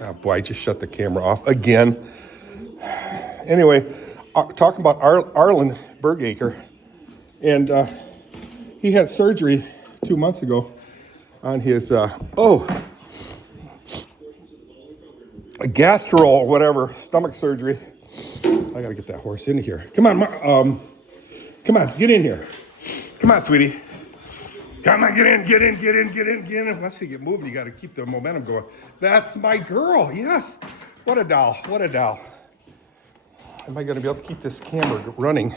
Oh boy, I just shut the camera off again. Anyway, talking about Arlen Bergager, and he had surgery 2 months ago on his a gastro or whatever, stomach surgery. I gotta get that horse in here. Come on, come on, get in here. Come on, sweetie. Come on, get in. Once you get moving, you gotta keep the momentum going. That's my girl, yes. What a doll, what a doll. Am I gonna be able to keep this camera running?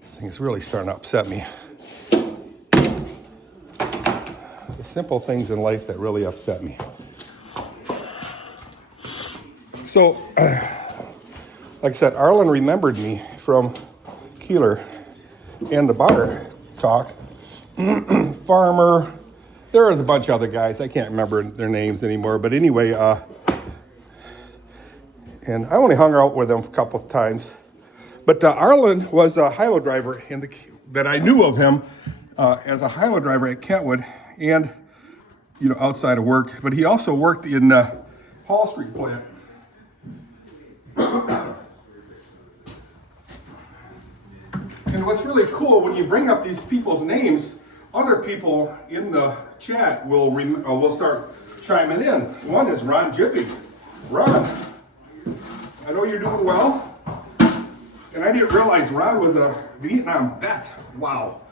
This thing is really starting to upset me. The simple things in life that really upset me. So, like I said, Arlen remembered me from Keeler and the Bar Talk. Farmer, there was a bunch of other guys. I can't remember their names anymore. But anyway, and I only hung out with them a couple of times. But Arlen was a hilo driver that I knew of him as a hilo driver at Kentwood and, outside of work. But he also worked in Hall Street plant. And what's really cool, when you bring up these people's names, other people in the chat will start chiming in. One is Ron Jippy. Ron, I know you're doing well. And I didn't realize Ron was a Vietnam vet. Wow.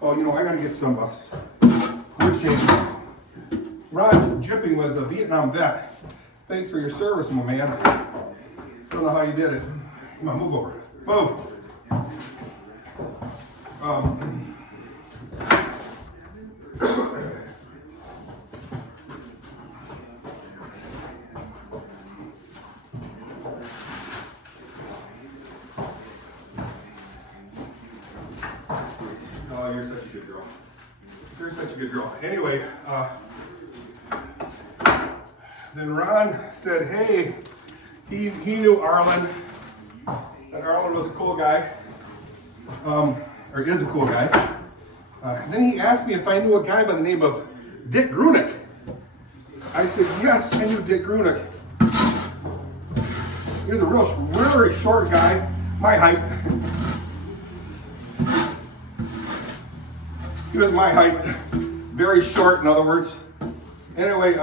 Oh, I gotta get some good shape. Ron Jippy was a Vietnam vet. Thanks for your service, my man. Don't know how you did it. Come on, move over. Move. Oh, you're such a good girl. You're such a good girl. Anyway, then Ron said, hey, he knew Arlen, and Arlen was a cool guy, or is a cool guy. Then he asked me if I knew a guy by the name of Dick Grunick. I said, yes, I knew Dick Grunick. He was a very short guy, my height. He was my height, very short, in other words. Anyway,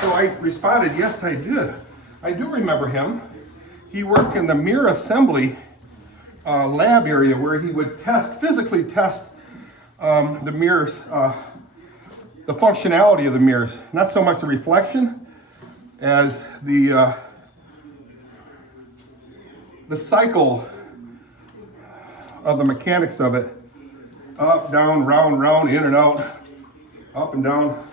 so I responded, yes, I did. I do remember him. He worked in the mirror assembly lab area where he would physically test the mirrors, the functionality of the mirrors. Not so much the reflection as the cycle of the mechanics of it. Up, down, round, round, in and out, up and down.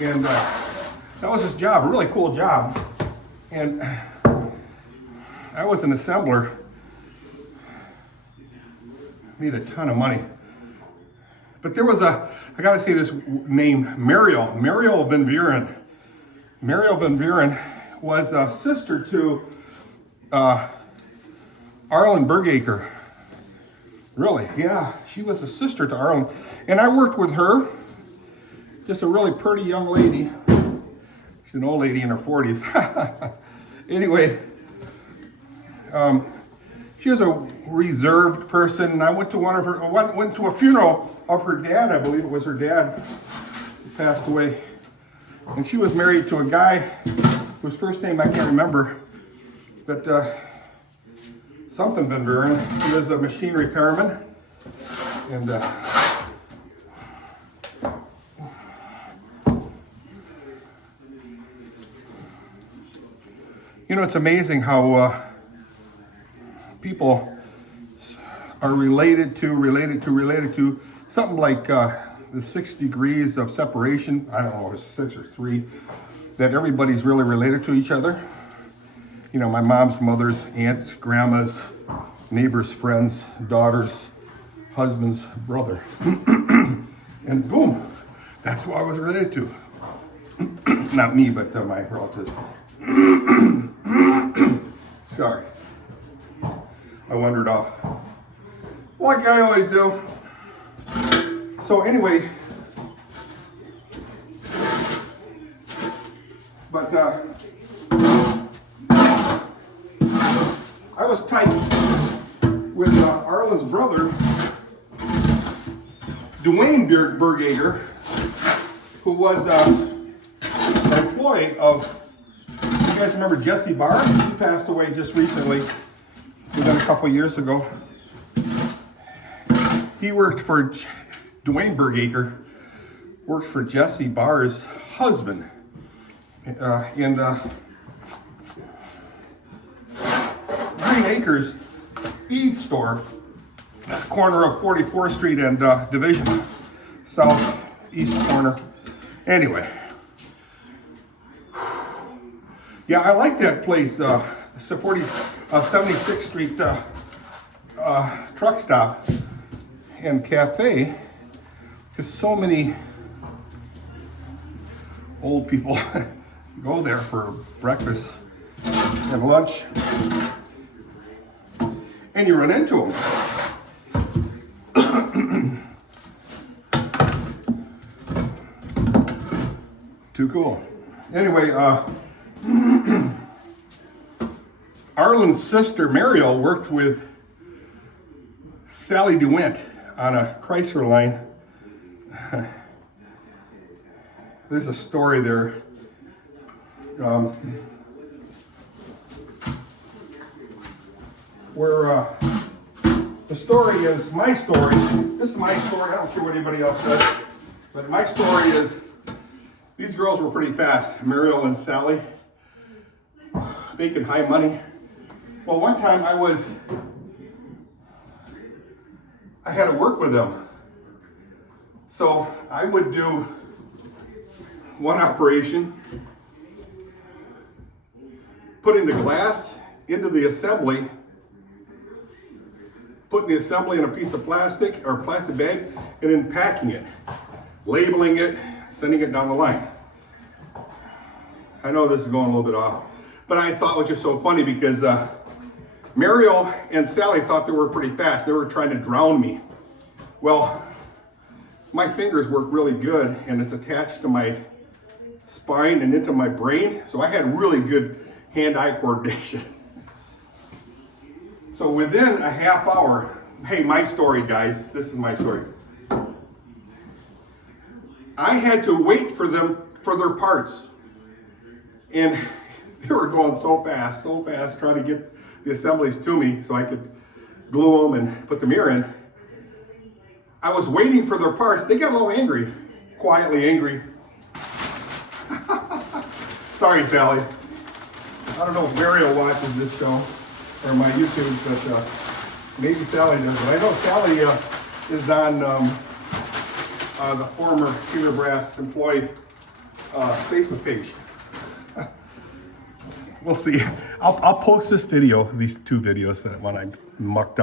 And that was his job, a really cool job. And I was an assembler, made a ton of money. But there was I gotta say this name, Mariel Van Buren. Mariel Van Buren was a sister to Arlen Bergager. Really, yeah, she was a sister to Arlen. And I worked with her, just a really pretty young lady. She's an old lady in her 40s. Anyway, she was a reserved person, and I went to went to a funeral of her dad. I believe it was her dad who passed away. And she was married to a guy whose first name I can't remember, but something Van Buren. He was a machine repairman, and it's amazing how people are related to something like the 6 degrees of separation. I don't know if it's 6 or 3, that everybody's really related to each other. My mom's mother's, aunts, grandmas, neighbors, friends, daughters, husband's brother. And boom, that's who I was related to. Not me, but my relatives. Sorry. I wandered off. Like I always do. So anyway, but I was tight with Arlen's brother, Dirk Bergager, who was an employee of, you guys remember Jesse Barr? He passed away just recently, within a couple years ago. He worked for, Bergager worked for Jesse Barr's husband in Green Acres feed store, corner of 44th Street and Division, southeast corner. Anyway, yeah, I like that place, 76th Street truck stop and cafe, because so many old people go there for breakfast and lunch, and you run into them. Too cool. Anyway, Arlen's sister Mariel worked with Sally DeWint on a Chrysler line. There's a story there. Where the story is my story. This is my story. I don't care what anybody else says, but my story is these girls were pretty fast, Mariel and Sally, making high money. Well, one time I had to work with them. So I would do one operation, putting the glass into the assembly, putting the assembly in a piece of plastic or plastic bag, and then packing it, labeling it, sending it down the line. I know this is going a little bit off, but I thought it was just so funny because Mariel and Sally thought they were pretty fast. They were trying to drown me. Well, my fingers work really good, and it's attached to my spine and into my brain, so I had really good hand-eye coordination. So within a half hour, hey, my story, guys, this is my story. I had to wait for them for their parts, and they were going so fast, trying to get the assemblies to me so I could glue them and put the mirror in. I was waiting for their parts. They got a little angry, quietly angry. Sorry, Sally. I don't know if Mariel watches this show or my YouTube, but maybe Sally does. But I know Sally is on the former Peter Brass employee Facebook page. We'll see. I'll post this video, these two videos that when I mucked up.